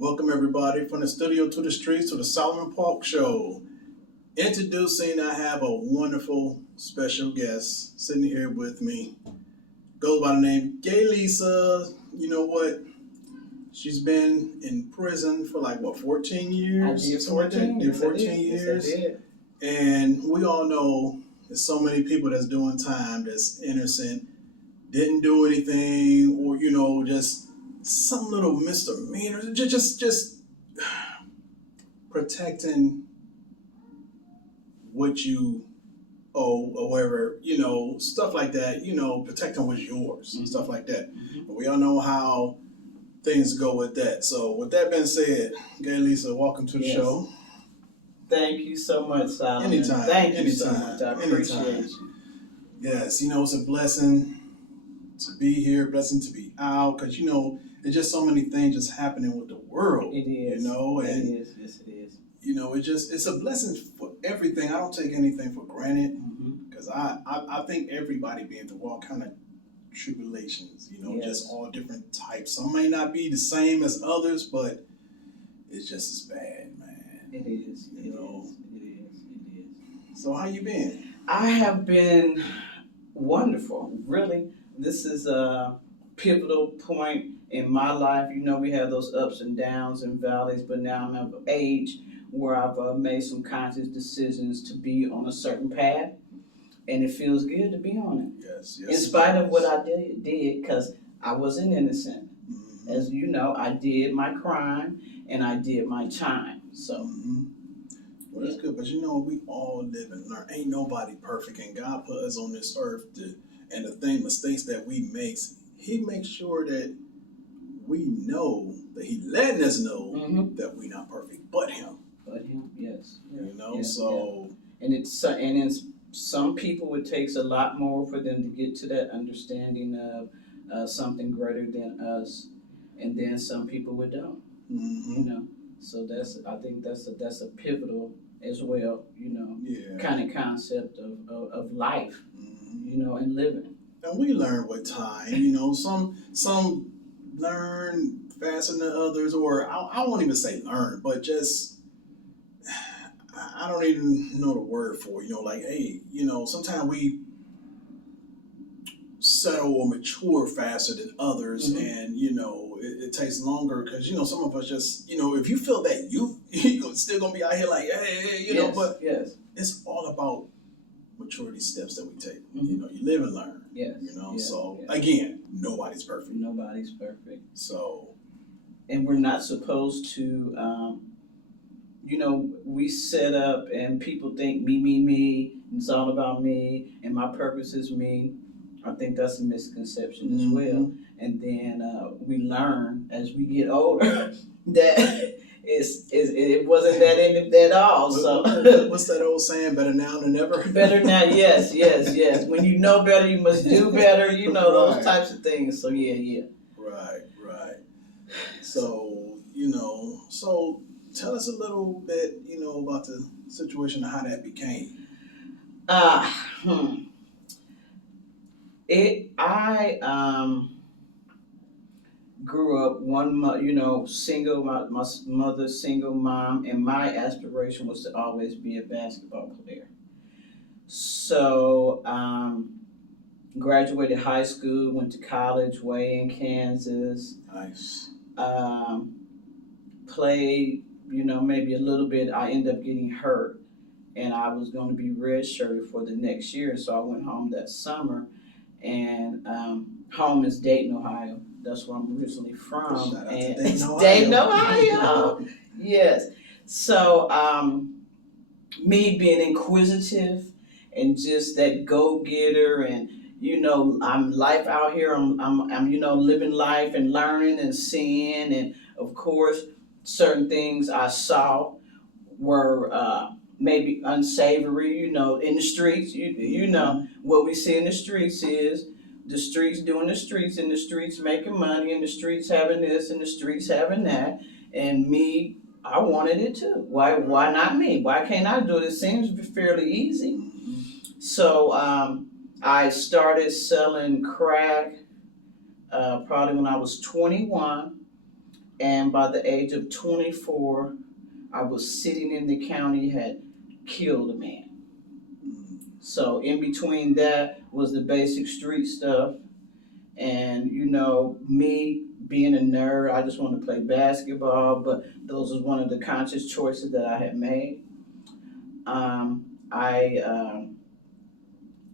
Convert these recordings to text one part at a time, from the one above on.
Welcome everybody from the studio to the streets to the Solomon Paulk Show. Introducing, I have a wonderful special guest sitting here with me. Goes by the name GAYLISA. You know what? She's been in prison for 14 years? I did 14. Did 14 years. Yes, I did. And we all know there's so many people that's doing time that's innocent, didn't do anything, or just some little misdemeanor, just protecting what you owe or whatever, stuff like that, protecting what's yours and stuff like that. But we all know how things go with that. So with that being said, GAYLISA, welcome to the show. Thank you so much, Solomon. Anytime. Thank you anytime, so much. I appreciate you. Yes, it's a blessing to be here, blessing to be out, because there's just so many things just happening with the world. It is. And it is. Yes, it is. It's a blessing for everything. I don't take anything for granted, because I think everybody being through all kind of tribulations, just all different types. Some may not be the same as others, but it's just as bad, man. It is. It is. So how you been? I have been wonderful. Really, this is a pivotal point in my life. We have those ups and downs and valleys, but now I'm of age where I've made some conscious decisions to be on a certain path, and it feels good to be on it. Yes. In spite of what I did, because I wasn't innocent. Mm-hmm. As you know, I did my crime and I did my time. So. Well, that's good, but we all live and learn. Ain't nobody perfect, and God put us on this earth and the mistakes that we make, He makes sure that we know that He letting us know that we not perfect, but Him. But Him, yes. And it's some people it takes a lot more for them to get to that understanding of something greater than us, and then some people would don't. So I think that's a pivotal as well, kind of concept of life, and living. And we learn with time, some learn faster than others, or I won't even say learn, but just, I don't even know the word for it, sometimes we settle or mature faster than others, and it takes longer because some of us just if you feel that you're still gonna be out here hey, but it's all about maturity steps that we take. You live and learn. Again, nobody's perfect. Nobody's perfect. So, and we're not supposed to we set up and people think me, it's all about me and my purpose is me. I think that's a misconception as well. And then we learn as we get older that it wasn't that in it at all. So what's that old saying? Better now than never. Better now, yes. When you know better, you must do better. Those types of things. So yeah. Right. So so tell us a little bit about the situation and how that became. I grew up single. My mother's single mom, and my aspiration was to always be a basketball player. So graduated high school, went to college way in Kansas. Nice. Played, maybe a little bit. I ended up getting hurt, and I was going to be redshirted for the next year. So I went home that summer. And home is Dayton, Ohio. That's where I'm originally from. Shout out and to Dayton, it's Ohio. Dayton, Ohio. Yes. So me being inquisitive and just that go-getter, and I'm life out here. I'm living life and learning and seeing, and of course certain things I saw were maybe unsavory, in the streets. What we see in the streets is the streets doing the streets, and the streets making money, and the streets having this, and the streets having that. And me, I wanted it too. Why not me? Why can't I do it? It seems fairly easy. So I started selling crack probably when I was 21. And by the age of 24, I was sitting in the county, had killed a man. So in between that was the basic street stuff. And, you know, me being a nerd, I just wanted to play basketball, but those was one of the conscious choices that I had made. I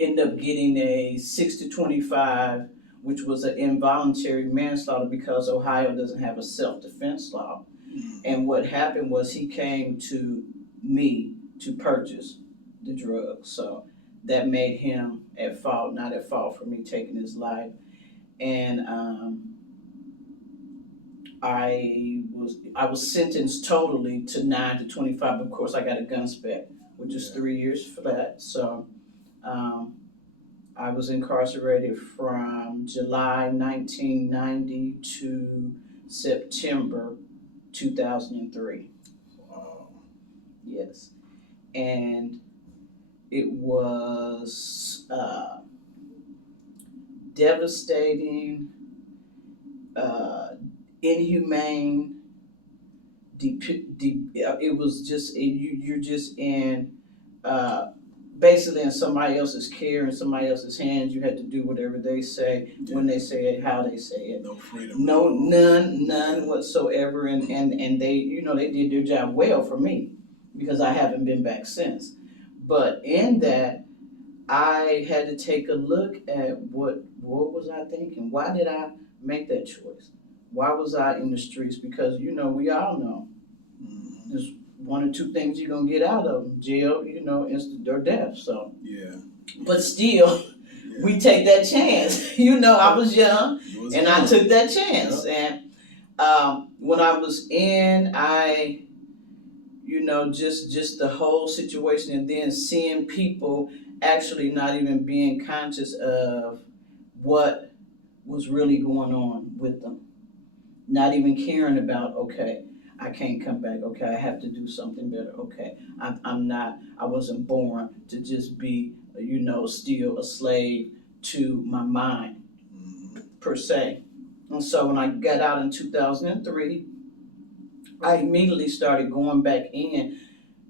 ended up getting a 6 to 25, which was an involuntary manslaughter because Ohio doesn't have a self-defense law. And what happened was he came to me to purchase the drugs. So that made him at fault, not at fault for me taking his life. And I was sentenced totally to 9 to 25. Of course, I got a gun spec, which is 3 years for that. So I was incarcerated from July 1990 to September 2003. Wow. Yes. And it was devastating, inhumane. It was just you're just in basically in somebody else's care, in somebody else's hands. You had to do whatever they say, when they say it, how they say it. No freedom. No, none whatsoever. And they, you know, they did their job well for me because I haven't been back since. But in that, I had to take a look at what was I thinking? Why did I make that choice? Why was I in the streets? Because, you know, we all know there's one or two things you're going to get out of them. Jail, you know, instant or death. So, yeah. But still, we take that chance. You know, I was young and I took that chance. Yep. And when I was in, you know, just the whole situation, and then seeing people actually not even being conscious of what was really going on with them. Not even caring about, okay, I can't come back. Okay, I have to do something better. Okay, I wasn't born to just be, you know, still a slave to my mind, per se. And so when I got out in 2003, I immediately started going back in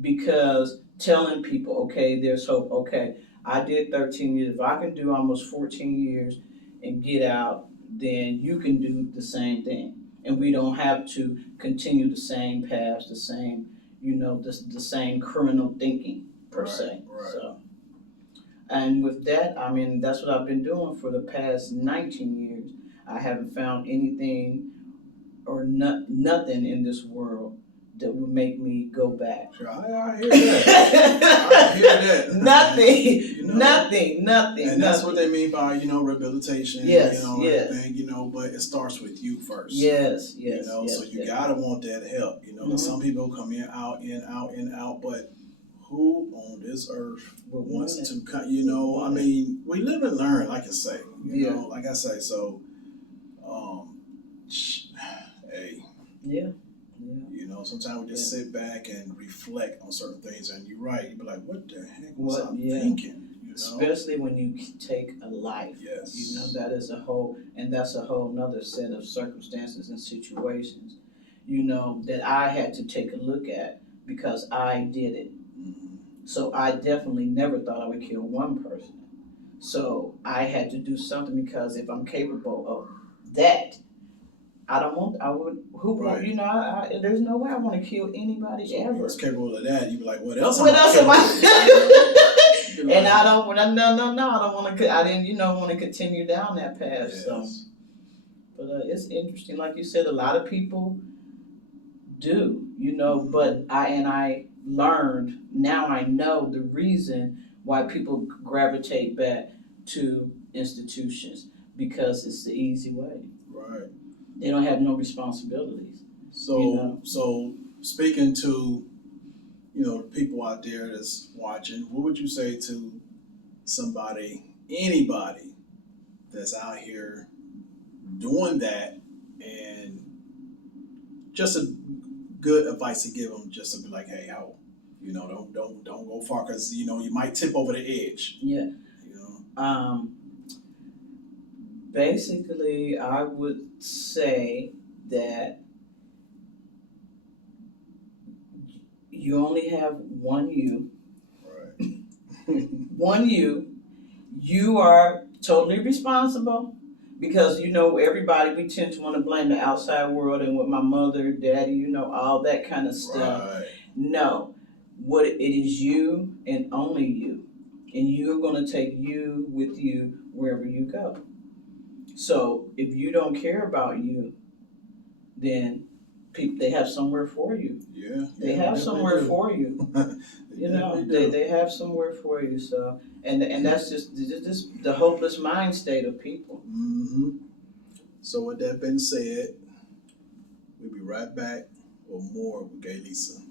because telling people, okay, there's hope. Okay, I did 13 years. If I can do almost 14 years and get out, then you can do the same thing. And we don't have to continue the same paths, the same, you know, the same criminal thinking, per se. Right. So, and with that, I mean, that's what I've been doing for the past 19 years. I haven't found anything or nothing in this world that would make me go back. Sure, I hear that. I hear that. Nothing, you know? nothing. And that's what they mean by, you know, rehabilitation. Yes, you know, yes. everything, you know, but it starts with you first. Yes. You know, so you gotta want that help. You know, mm-hmm. Some people come in, out, but who on this earth wants to, you know, I mean, we live and learn, like I say, you know, like I say, so, hey. Yeah. You know, sometimes we just sit back and reflect on certain things, and you're right. You be like, "What the heck was I thinking?" You know? Especially when you take a life. Yes. You know, that's a whole nother set of circumstances and situations. You know, that I had to take a look at because I did it. Mm-hmm. So I definitely never thought I would kill one person. So I had to do something because if I'm capable of that. Won't, you know, there's no way I want to kill anybody so ever. If you was capable of that, you'd be like, what else am I? Like, and I don't want to, I didn't, you know, want to continue down that path. Yes. So, but it's interesting. Like you said, a lot of people do, you know, but I learned, now I know the reason why people gravitate back to institutions, because it's the easy way. Right. They don't have no responsibilities. So, you know? So speaking to, you know, people out there that's watching, what would you say to anybody that's out here doing that, and just a good advice to give them, just to be like, hey, you know, don't go far, because, you know, you might tip over the edge. Yeah. You know. Basically, I would say that You only have one you. Right. One you. You are totally responsible because everybody, we tend to want to blame the outside world and with my mother, daddy, all that kind of stuff. Right. No, what it is you and only you, and you're going to take you with you wherever you go. So if you don't care about you, then they have somewhere for you. Yeah. They have somewhere for you. They have somewhere for you. So and that's just the hopeless mind state of people. Mm-hmm. So with that being said, we'll be right back with more with GAYLISA.